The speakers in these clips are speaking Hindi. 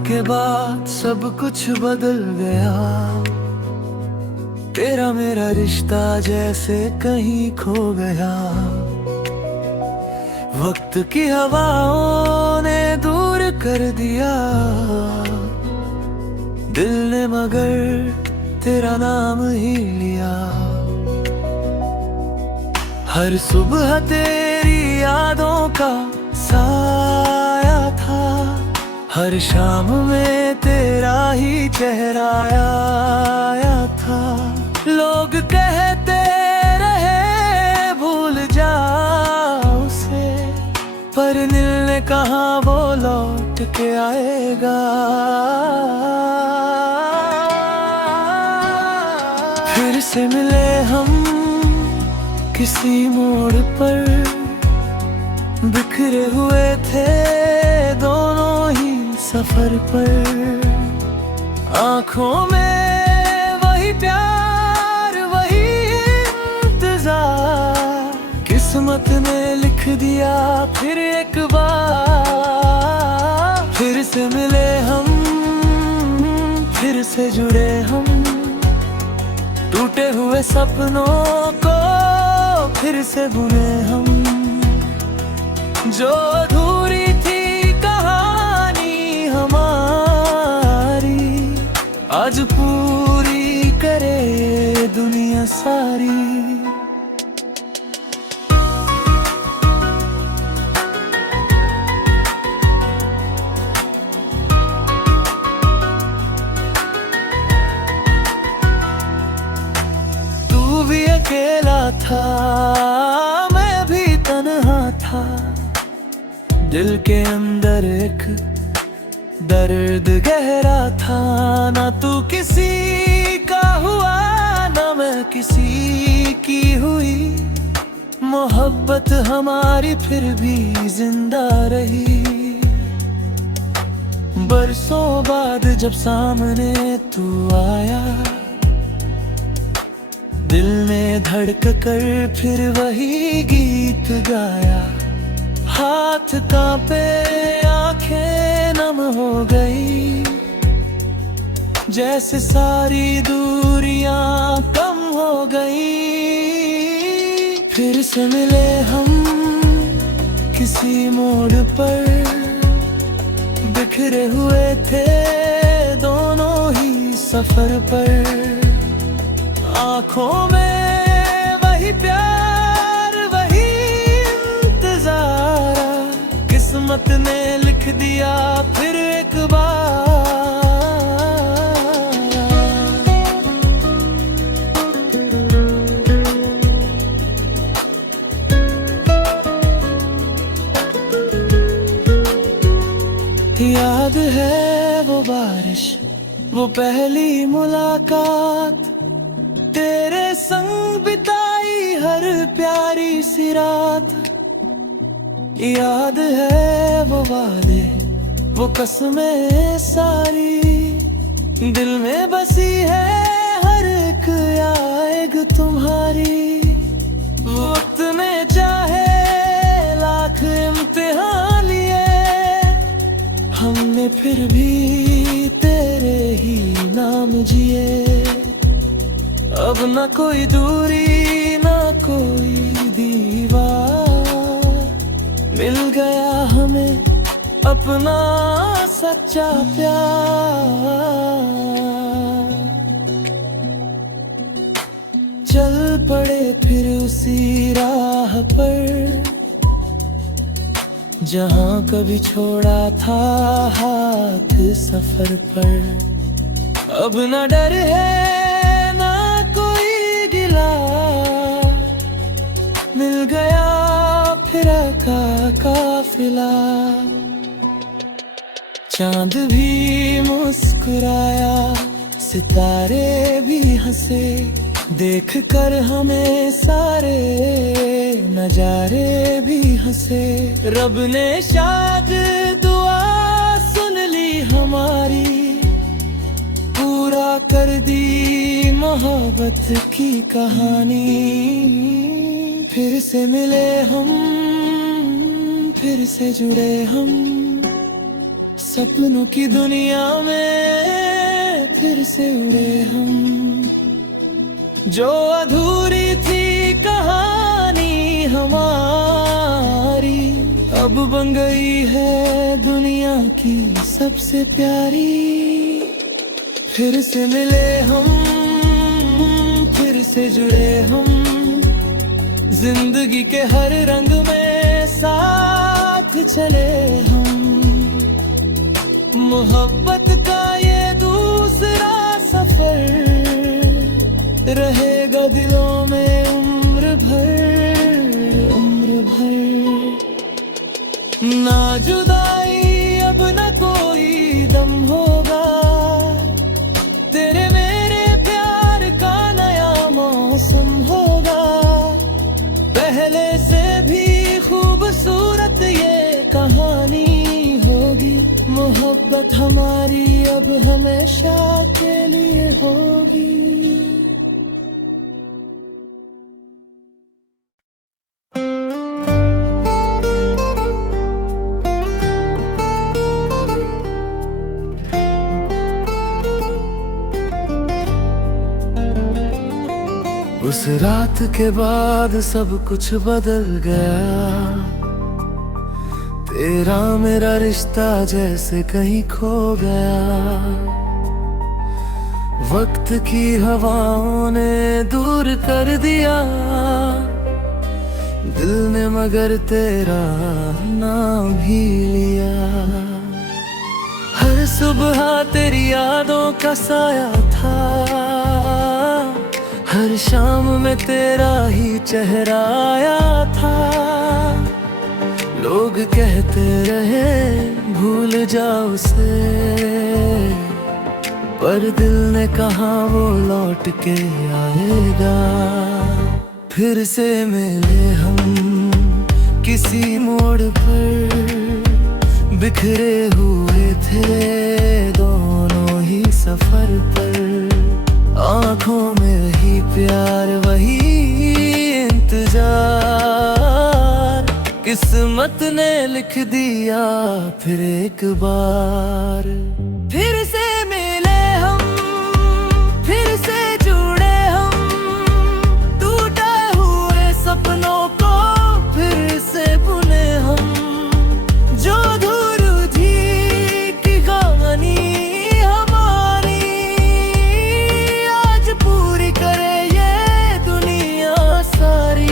के बाद सब कुछ बदल गया। तेरा मेरा रिश्ता जैसे कहीं खो गया। वक्त की हवाओं ने दूर कर दिया दिल ने, मगर तेरा नाम ही लिया। हर सुबह तेरी यादों का साया था, हर शाम में तेरा ही चेहरा आया था। लोग कहते रहे भूल जा उसे, पर दिल ने कहा वो लौट के आएगा। फिर से मिले हम किसी मोड़ पर, बिखरे हुए थे दोनों ही सफर पर। आंखों में वही प्यार वही इंतजार, किस्मत ने लिख दिया फिर एक बार। फिर से मिले हम, फिर से जुड़े हम, टूटे हुए सपनों को फिर से बुने हम। जो अधूरी थी कहानी हमारी, आज पूरी करे दुनिया सारी। तू भी अकेला था, मैं भी तन्हा था। दिल के अंदर एक दर्द गहरा था। ना तू किसी का हुआ, ना मैं किसी की हुई। मोहब्बत हमारी फिर भी जिंदा रही। बरसों बाद जब सामने तू आया, दिल ने धड़क कर फिर वही गीत गाया। हाथ कांपे आंखें नम हो गई, जैसे सारी दूरियां कम हो गई। फिर से मिले हम किसी मोड़ पर, बिखरे हुए थे दोनों ही सफर पर। आंखों में वही प्यार वही इंतजार, किस्मत ने लिख दिया फिर एक बार। याद है वो बारिश, वो पहली मुलाकात, तेरे संग बिताई हर प्यारी सी रात। याद है वो वादे, वो कसमें सारी, दिल में बसी है हर एक आएग तुम्हारी। वक्त ने चाहे लाख इम्तिहान लिए, हमने फिर भी तेरे ही नाम जिए। अब ना कोई दूरी ना कोई दीवार, मिल गया हमें अपना सच्चा प्यार। चल पड़े फिर उसी राह पर, जहाँ कभी छोड़ा था हाथ सफर पर। अब ना डर है ना कोई गिला, मिल गया फिर का काफिला। चांद भी मुस्कुराया, सितारे भी हंसे, देख कर हमें सारे नजारे भी हंसे। रब ने शायद दुआ सुन ली हमारी, पूरा कर दी मोहब्बत की कहानी। फिर से मिले हम, फिर से जुड़े हम, सपनों की दुनिया में फिर से उड़े हम, जो अधूरी थी कहानी हमारी अब बन गई है दुनिया की सबसे प्यारी। फिर से मिले हम, फिर से जुड़े हम, जिंदगी के हर रंग में साथ चले हम। मोहब्बत का ये दूसरा सफर रहेगा दिलों में उम्र भर, उम्र भर। ना जुदाई अब न कोई दम होगा, तेरे मेरे प्यार का नया मौसम होगा। पहले से भी खूबसूरत ये कहानी होगी, मोहब्बत हमारी अब हमेशा के लिए होगी। उस रात के बाद सब कुछ बदल गया, तेरा मेरा रिश्ता जैसे कहीं खो गया। वक्त की हवाओं ने दूर कर दिया दिल ने, मगर तेरा नाम भी लिया। हर सुबह तेरी यादों का साया था, हर शाम में तेरा ही चेहरा आया था। लोग कहते रहे भूल जाओ उसे, पर दिल ने कहा वो लौट के आएगा। फिर से मिले हम किसी मोड़ पर, बिखरे हुए थे दोनों ही सफर पर। आँखों में वही प्यार वही इंतजार, किस्मत ने लिख दिया फिर एक बार। फिर से मिले हम, फिर से जुड़े हम, टूटे हुए सपनों को फिर से बुने हम। जो अधूरी थी की कहानी हमारी आज पूरी करे ये दुनिया सारी।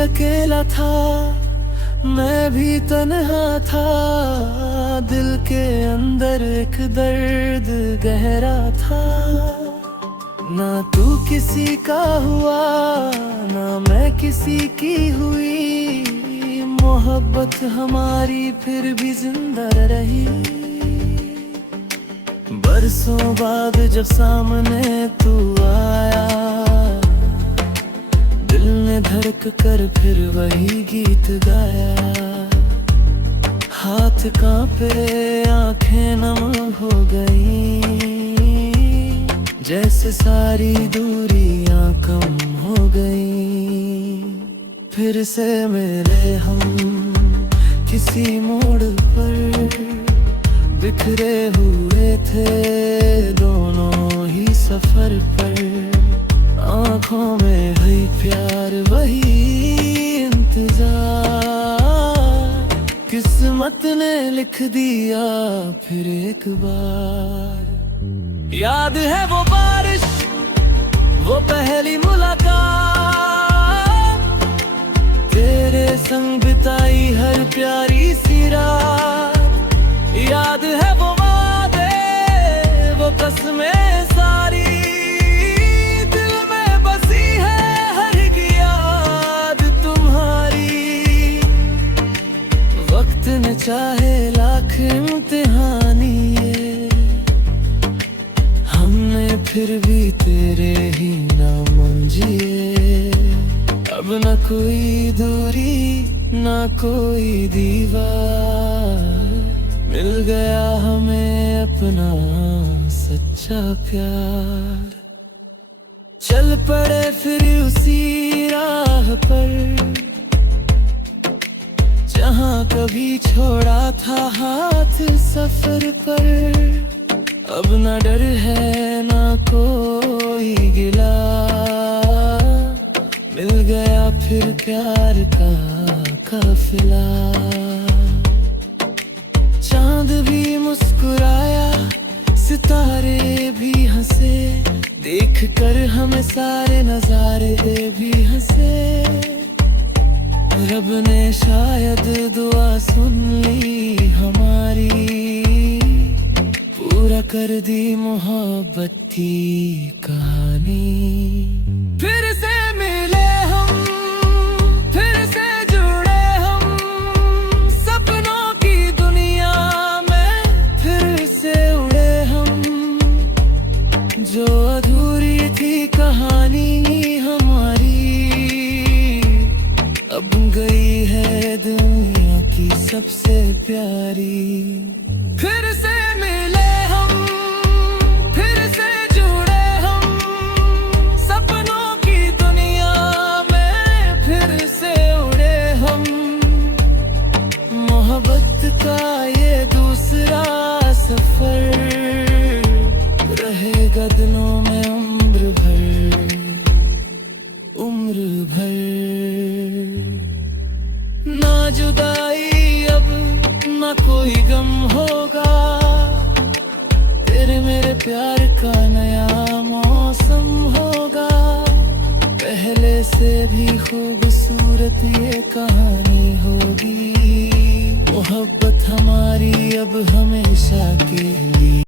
अकेला था मैं भी तन्हा था, दिल के अंदर एक दर्द गहरा था। ना तू किसी का हुआ ना मैं किसी की हुई, मोहब्बत हमारी फिर भी जिंदा रही। बरसों बाद जब सामने तू आया, दिल ने धड़क कर फिर वही गीत गाया। हाथ कांपे आंखें नम हो गई, जैसे सारी दूरियां कम हो गई। फिर से मिले हम किसी मोड़ पर, बिखरे हुए थे दोनों ही सफर पर। आँखों में वही प्यार वही इंतजार, किस्मत ने लिख दिया फिर एक बार। याद है वो बारिश, वो पहली मुलाकात, तेरे संग बिताई हर प्यारी सी रात। याद है वो वादे, वो कसमें सारी, चाहे लाख इम्तिहानी ये, हमने फिर भी तेरे ही नाम जिए। अब न कोई दूरी न कोई दीवार, मिल गया हमें अपना सच्चा प्यार। चल पड़े फिर उसी राह पर जहाँ कभी छोड़ा था हाथ सफर पर। अब न डर है ना कोई गिला, मिल गया फिर प्यार का काफिला। चांद भी मुस्कुराया, सितारे भी हंसे, देख कर हमें सारे नजारे भी हंसे। रब ने शायद दुआ सुन ली हमारी, पूरा कर दी मोहब्बत की कहानी। फिर से मिले हम, फिर से जुड़े हम, सपनों की दुनिया में फिर से उड़े हम। जो अधूरी थी कहानी हमारी, अब गई है दुनिया की सबसे प्यारी। फिर से मिले हम, फिर से जुड़े हम, सपनों की दुनिया में फिर से उड़े हम। मोहब्बत का ये दूसरा सफर रहेगा दिलों में उम्र भर, उम्र भर। ना जुदाई अब ना कोई गम होगा, तेरे मेरे प्यार का नया मौसम होगा। पहले से भी खूबसूरत ये कहानी होगी, मोहब्बत हमारी अब हमेशा के